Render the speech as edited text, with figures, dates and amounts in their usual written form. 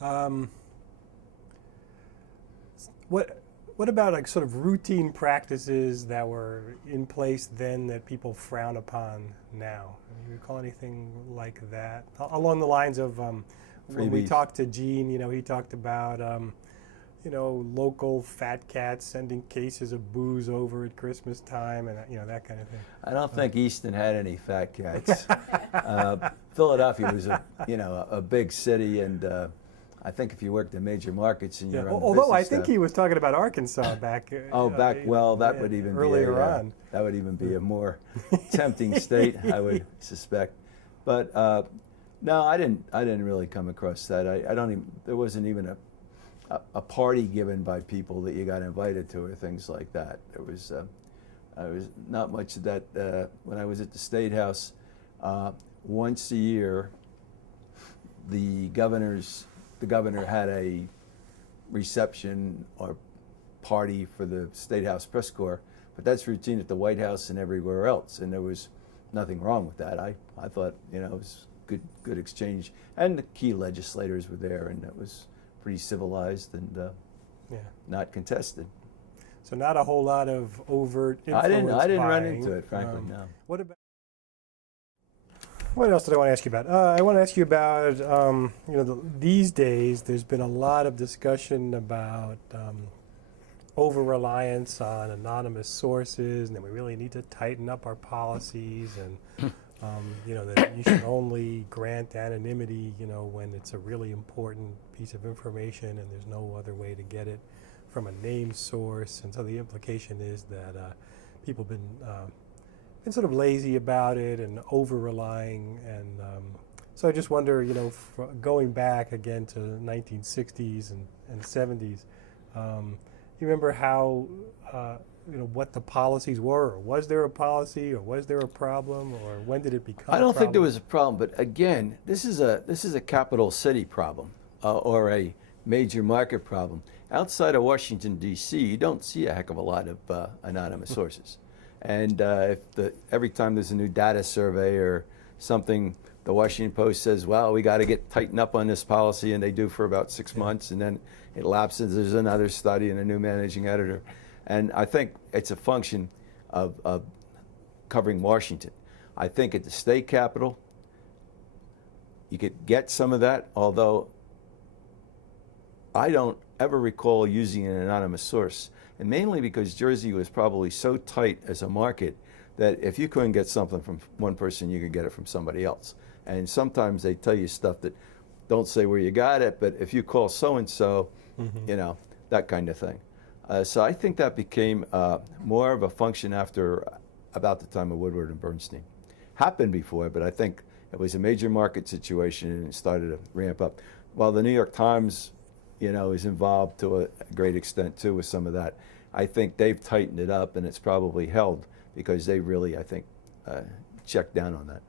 Um, what what about like sort of routine practices that were in place then that people frown upon now? Do you recall anything like that along the lines of when we Freebies. talked to Gene? He talked about local fat cats sending cases of booze over at Christmas time and that kind of thing. I don't think Easton had any fat cats. Philadelphia was a big city, and I think if you worked in major markets and Yeah. you're on the Although I business think staff, he was talking about Arkansas back. well, that would even earlier be on. that would even be a more tempting state, I would suspect. But no, I didn't really come across that. I don't even. There wasn't even a party given by people that you got invited to or things like that. There was I was not much of that when I was at the State House. Once a year, the governor had a reception or party for the State House press corps, but that's routine at the White House and everywhere else, and there was nothing wrong with that. I thought it was good exchange, and the key legislators were there, and it was pretty civilized and not contested. So not a whole lot of overt influence. I didn't run buying. into it, frankly. No. What else did I want to ask you about? I want to ask you about these days there's been a lot of discussion about over-reliance on anonymous sources, and that we really need to tighten up our policies, and that you should only grant anonymity, when it's a really important piece of information and there's no other way to get it from a named source. And so the implication is that people have been sort of lazy about it and over-relying. And so I just wonder, going back again to the 1960s and 70s, you remember how what the policies were, or was there a policy, or was there a problem, or when did it become? I don't think there was a problem, but again, this is a capital city problem or a major market problem. Outside of Washington D.C., you don't see a heck of a lot of anonymous sources, and every time there's a new data survey or something, the Washington Post says, "Well, we got to tighten up on this policy," and they do for about 6 months, and then it lapses. There's another study and a new managing editor. And I think it's a function of covering Washington. I think at the state capitol, you could get some of that, although I don't ever recall using an anonymous source. And mainly because Jersey was probably so tight as a market that if you couldn't get something from one person, you could get it from somebody else. And sometimes they tell you stuff that don't say where you got it, but if you call so-and-so, that kind of thing. So I think that became more of a function after about the time of Woodward and Bernstein. Happened before, but I think it was a major market situation and it started to ramp up. While the New York Times, is involved to a great extent too with some of that, I think they've tightened it up and it's probably held because they really, I think, checked down on that.